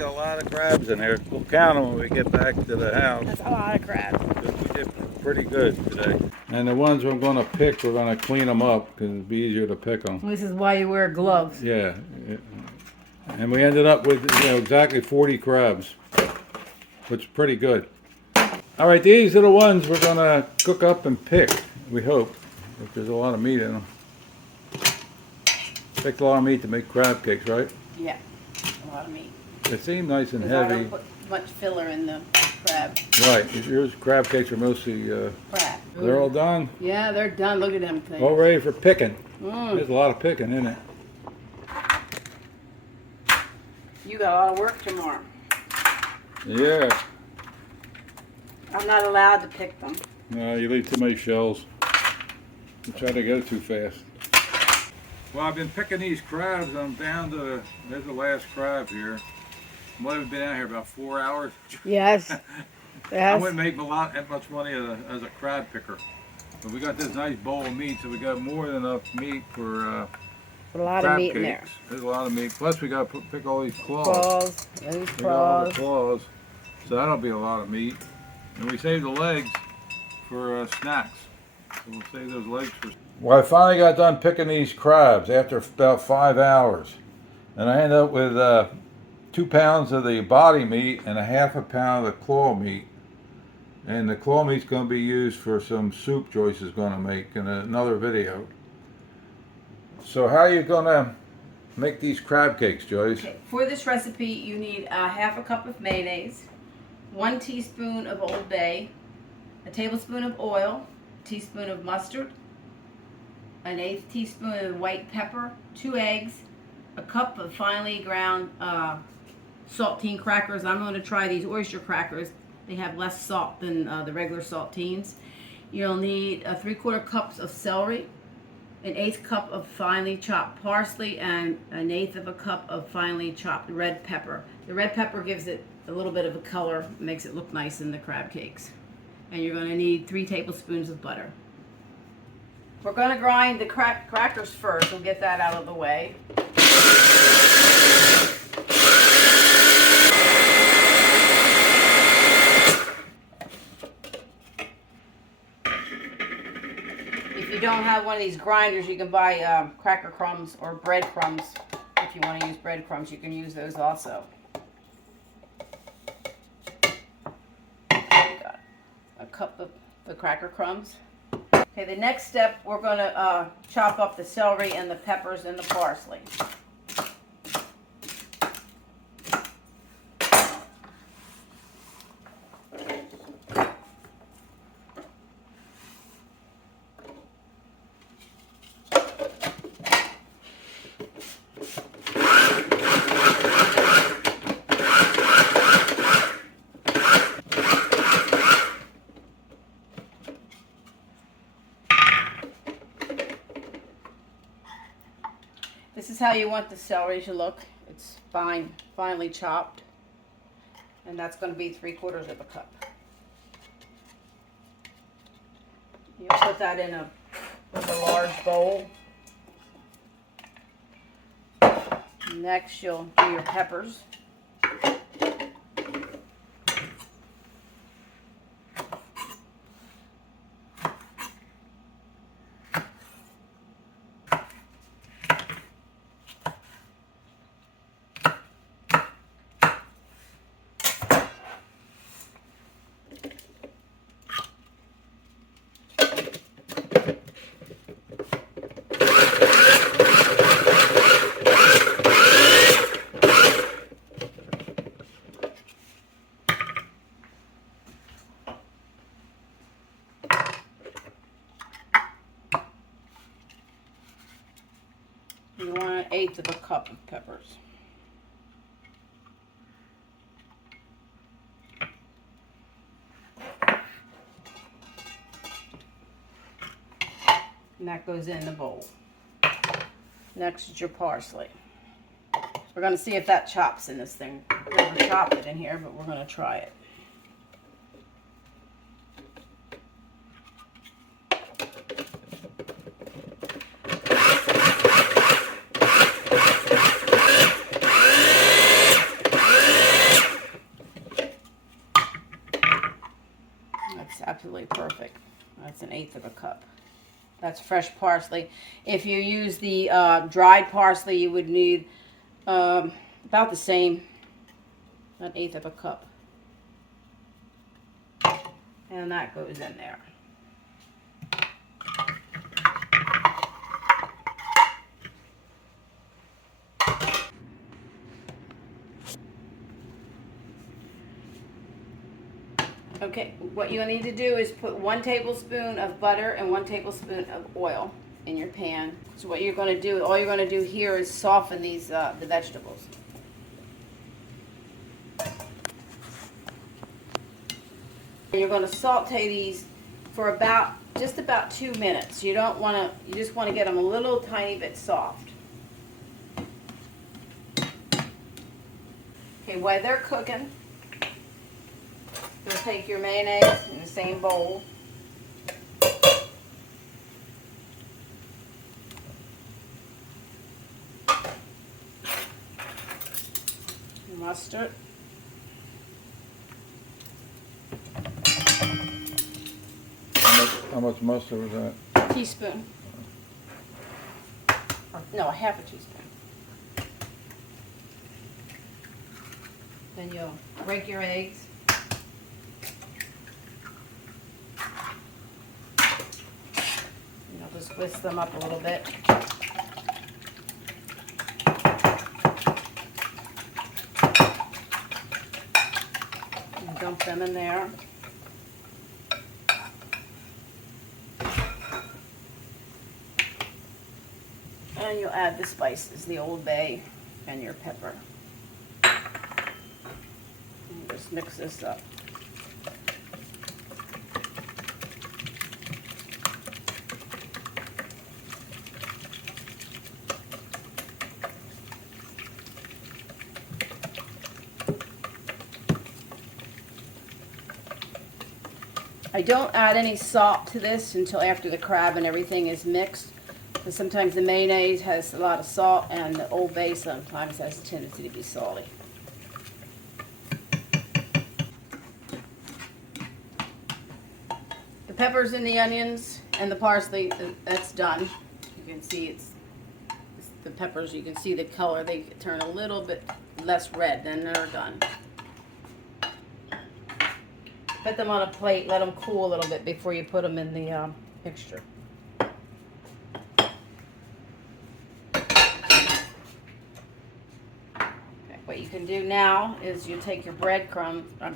got a lot of crabs in there. We'll count them when we get back to the house. That's a lot of crabs. We did pretty good today. And the ones we're going to pick, we're going to clean them up because it'll be easier to pick them. This is why you wear gloves. Yeah. And we ended up with exactly 40 crabs, which is pretty good. All right, these are the ones we're going to cook up and pick, we hope, if there's a lot of meat in them. Picked a lot of meat to make crab cakes, right? Yeah, a lot of meat. They seem nice and I heavy. don't put much filler in the crab. Right, yours crab cakes are mostly, Crab. they're all done, Yeah, they're done. Look at them things. all ready for picking. Mm. There's a lot of picking in it. You got a lot of work tomorrow. Yeah, I'm not allowed to pick them. no, you leave too many shells. You try to go too fast. Well, I've been picking these crabs. I'm down to, there's the last crab here. Might have been out here about 4 hours. Yes. I wouldn't make that much money as a crab picker. But we got this nice bowl of meat, so we got more than enough meat for A lot crab of meat cakes. in there. There's a lot of meat. Plus, we got to pick all these claws. Claws. Those We got all the claws. claws. So that'll be a lot of meat. And we saved the legs for snacks. So we'll save those legs for. Well, I finally got done picking these crabs after about 5 hours. And I ended up with 2 pounds of the body meat and a half a pound of the claw meat. And the claw meat's going to be used for some soup Joyce is going to make in another video. So how are you going to make these crab cakes, Joyce? Okay. For this recipe, you need half a cup of mayonnaise, 1 teaspoon of Old Bay, a tablespoon of oil, a teaspoon of mustard, an 1/8 teaspoon of white pepper, 2 eggs, a cup of finely ground saltine crackers. I'm going to try these oyster crackers. They have less salt than the regular saltines. You'll need 3/4 cups of celery, an 1/8 cup of finely chopped parsley, and an 1/8 of a cup of finely chopped red pepper. The red pepper gives it a little bit of a color, makes it look nice in the crab cakes. And you're going to need 3 tablespoons of butter. We're going to grind the crackers first. We'll get that out of the way. If you don't have one of these grinders, you can buy cracker crumbs or bread crumbs. If you want to use bread crumbs, you can use those also. Got a cup of the cracker crumbs. Okay, the next step, we're going to chop up the celery and the peppers and the parsley. This is how you want the celery to look. It's finely chopped. And that's going to be 3/4 of a cup. You'll put that in a large bowl. Next, you'll do your peppers. You want 1/8 of a cup of peppers. And that goes in the bowl. Next is your parsley. We're going to see if that chops in this thing. I've never chopped it in here, but we're going to try it. That's absolutely perfect. That's 1/8 of a cup. That's fresh parsley. If you use the dried parsley, you would need about the same, 1/8 of a cup. And that goes in there. Okay, what you need to do is put 1 tablespoon of butter and 1 tablespoon of oil in your pan. So what you're going to do, all you're going to do here is soften these the vegetables. And you're going to saute these for just about 2 minutes. You don't want to. You just want to get them a little tiny bit soft. Okay, while they're cooking, you'll take your mayonnaise in the same bowl. Mustard. How much mustard was that? A teaspoon. No, a 1/2 teaspoon. Then you'll break your eggs. You'll just whisk them up a little bit. And dump them in there. And you'll add the spices, the Old Bay and your pepper. And just mix this up. I don't add any salt to this until after the crab and everything is mixed, because sometimes the mayonnaise has a lot of salt and the Old Bay sometimes has a tendency to be salty. The peppers and the onions and the parsley, that's done. You can see it's the peppers, you can see the color, they turn a little bit less red, then they're done. Put them on a plate, let them cool a little bit before you put them in the mixture. What you can do now is you take your breadcrumbs or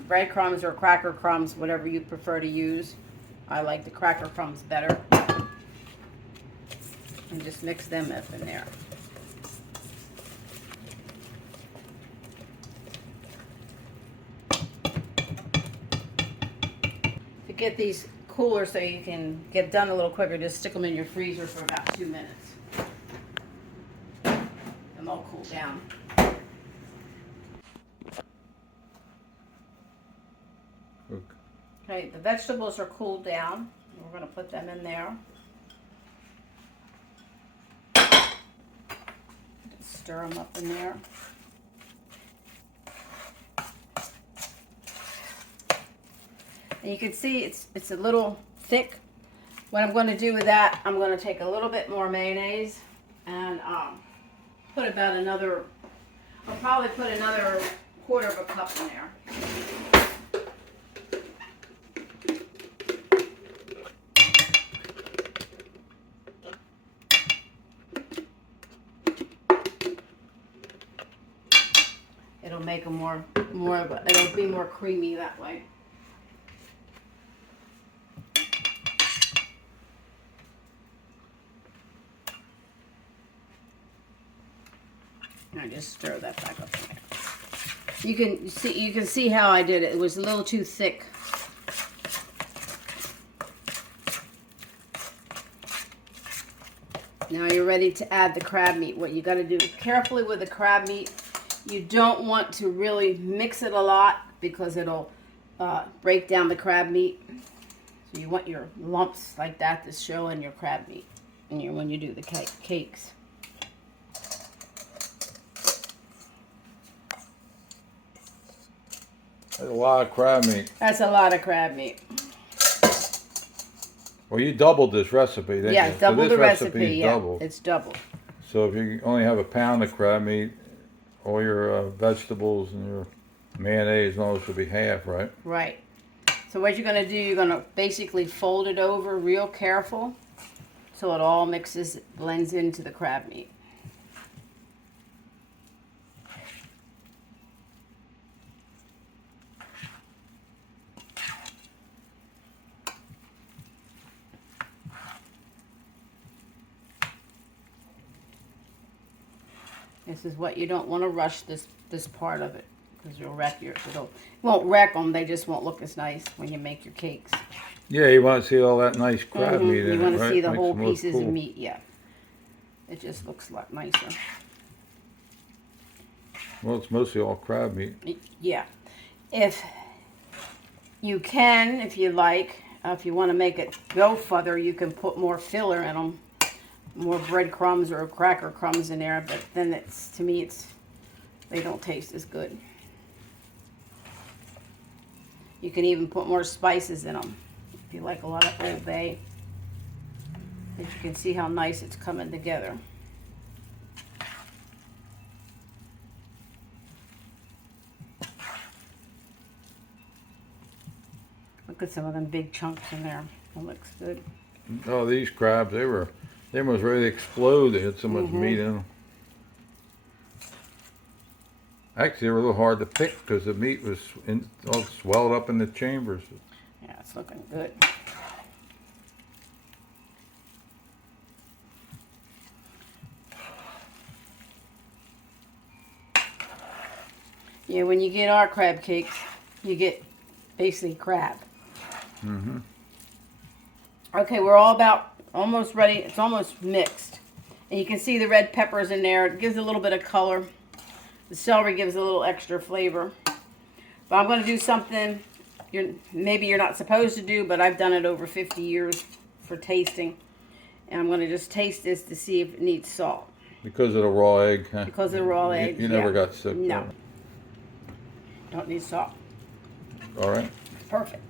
cracker crumbs, whatever you prefer to use. I like the cracker crumbs better. And just mix them up in there. To get these cooler so you can get done a little quicker, just stick them in your freezer for about 2 minutes. And they'll cool down. Okay, the vegetables are cooled down. We're going to put them in there. Just stir them up in there. And you can see it's a little thick. What I'm going to do with that, I'm going to take a little bit more mayonnaise and put about another, I'll probably put another 1/4 of a cup in there. It'll make them it'll be more creamy that way. And I just stir that back up in there. You can see how I did it. It was a little too thick. Now you're ready to add the crab meat. What you got to do carefully with the crab meat, you don't want to really mix it a lot because it'll break down the crab meat. So you want your lumps like that to show in your crab meat when you do the cakes. That's a lot of crab meat. That's a lot of crab meat. Well, you doubled this recipe, didn't Yeah, you? double so this the recipe's recipe. Yeah, doubled. it's doubled. So if you only have a pound of crab meat, all your vegetables and your mayonnaise and all should be half, right? Right. So what you're going to do, you're going to basically fold it over real careful so it all mixes, blends into the crab meat. This is what you don't want to rush this part of it because you'll wreck your, it won't wreck them, they just won't look as nice when you make your cakes. Yeah, you want to see all that nice crab meat in it, right? You want to see the Makes whole them look pieces of cool. meat, yeah. It just looks a lot nicer. Well, it's mostly all crab meat. Yeah. If you can, if you like, if you want to make it go further, you can put more filler in them. More breadcrumbs or cracker crumbs in there, but then it's, to me, they don't taste as good. You can even put more spices in them if you like a lot of Old Bay. As you can see how nice it's coming together. Look at some of them big chunks in there. That looks good. Oh, these crabs, they were almost ready to explode. They had so much meat in them. Actually, they were a little hard to pick because the meat was all swelled up in the chambers. Yeah, it's looking good. Yeah, when you get our crab cakes, you get basically crab. Mm-hmm. Okay, we're all about almost ready. It's almost mixed. And you can see the red peppers in there. It gives a little bit of color. The celery gives a little extra flavor. But I'm going to do something maybe you're not supposed to do, but I've done it over 50 years for tasting. And I'm going to just taste this to see if it needs salt. Because of the raw egg, huh? Because of the raw egg, You never got sick. No. Don't need salt. All right. Perfect.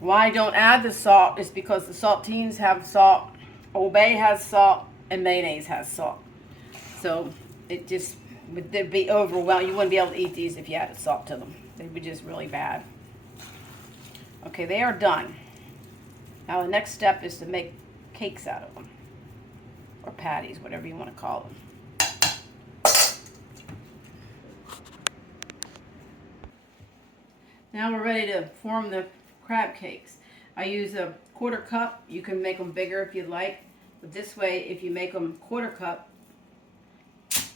Why I don't add the salt is because the saltines have salt, Old Bay has salt, and mayonnaise has salt. So it just would be overwhelming. You wouldn't be able to eat these if you added salt to them. They'd be just really bad. Okay, they are done. Now the next step is to make cakes out of them. Or patties, whatever you want to call them. Now we're ready to form the crab cakes. I use a 1/4 cup. You can make them bigger if you'd like. But this way, if you make them 1/4 cup,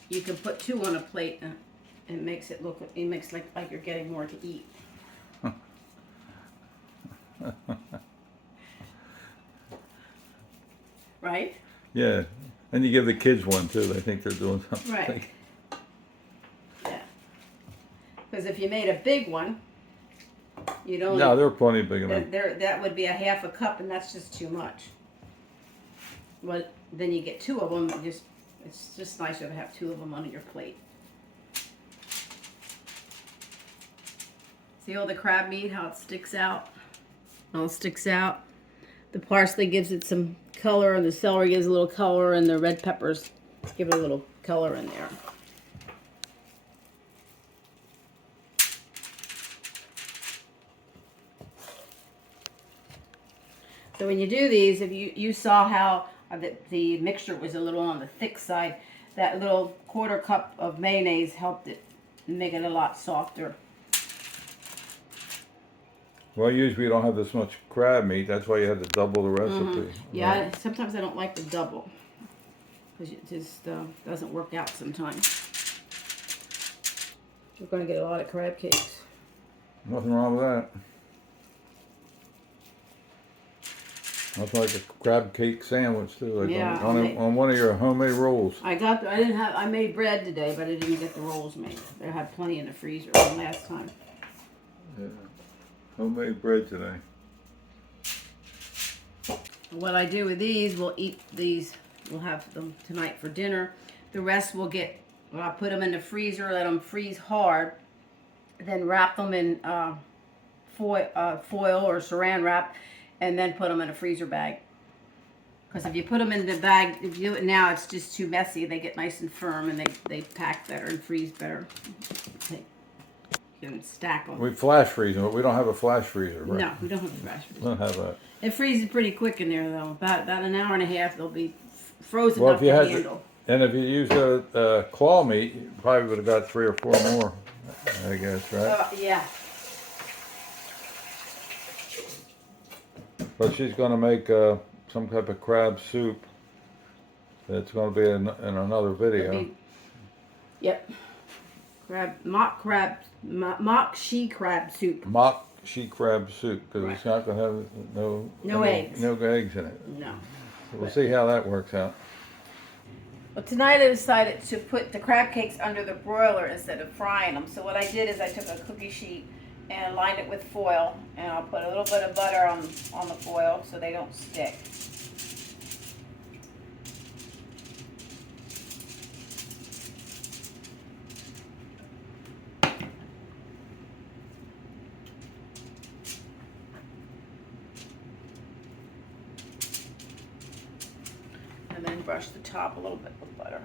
you can put 2 on a plate and it makes it look, it makes like you're getting more to eat. Right? Yeah. And you give the kids one too. They think they're doing something. Right. Yeah. Because if you made a big one, you'd only... No, they're plenty big enough. That would be a 1/2 cup, and that's just too much. But then you get 2 of them. It's just nicer to have 2 of them on your plate. See all the crab meat, how it sticks out? It all sticks out. The parsley gives it some color, and the celery gives a little color, and the red peppers give it a little color in there. So when you do these, if you saw how the mixture was a little on the thick side, that little 1/4 cup of mayonnaise helped it make it a lot softer. Well, usually you don't have this much crab meat. That's why you had to double the recipe. Yeah, Right. sometimes I don't like the double because it just doesn't work out sometimes. We're going to get a lot of crab cakes. Nothing wrong with that. Nothing like a crab cake sandwich too. Like Yeah, on one of your homemade rolls. I made bread today, but I didn't get the rolls made. I had plenty in the freezer from last time. Yeah. Homemade bread today. What I do with these, we'll eat these. We'll have them tonight for dinner. The rest I'll put them in the freezer, let them freeze hard, then wrap them in foil or saran wrap, and then put them in a freezer bag. Because if you put them in the bag, if you do it now, it's just too messy. They get nice and firm, and they pack better and freeze better. You can stack them. We flash freeze them, but we don't have a flash freezer, right? No, we don't have a flash freezer. We don't have a. It freezes pretty quick in there, though. About an hour and a half, they'll be frozen Well, enough if you to had handle. And if you used a claw meat, you probably would have got 3 or 4 more, I guess, right? Yeah. But she's going to make some type of crab soup. That's going to be in another video. Yep. Mock she crab soup. Mock she crab soup, because it's not going to have no eggs. No eggs in it. No. So we'll see how that works out. Well, tonight I decided to put the crab cakes under the broiler instead of frying them. So what I did is I took a cookie sheet and lined it with foil, and I'll put a little bit of butter on the foil so they don't stick. And then brush the top a little bit with butter.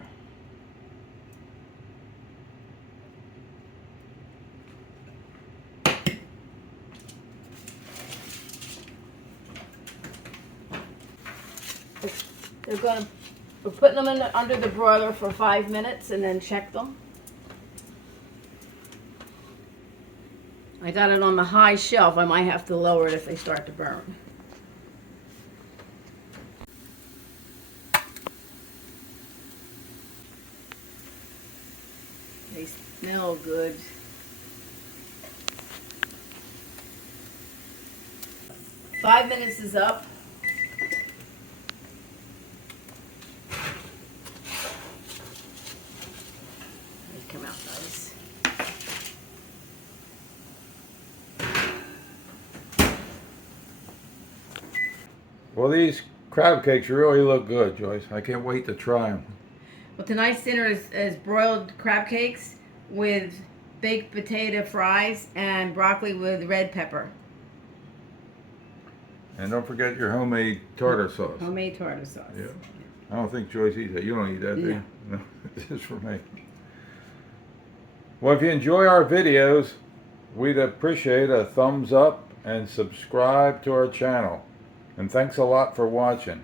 We're putting them under the broiler for 5 minutes and then check them. I got it on the high shelf. I might have to lower it if they start to burn. They smell good. Five minutes is up. They come out nice. Well, these crab cakes really look good, Joyce. I can't wait to try them. Well, tonight's dinner is broiled crab cakes with baked potato fries and broccoli with red pepper. And don't forget your homemade tartar sauce. Homemade tartar sauce. Yeah. I don't think Joyce eats that. You don't eat that, do you? No. No. This is for me. Well, if you enjoy our videos, we'd appreciate a thumbs up and subscribe to our channel. And thanks a lot for watching.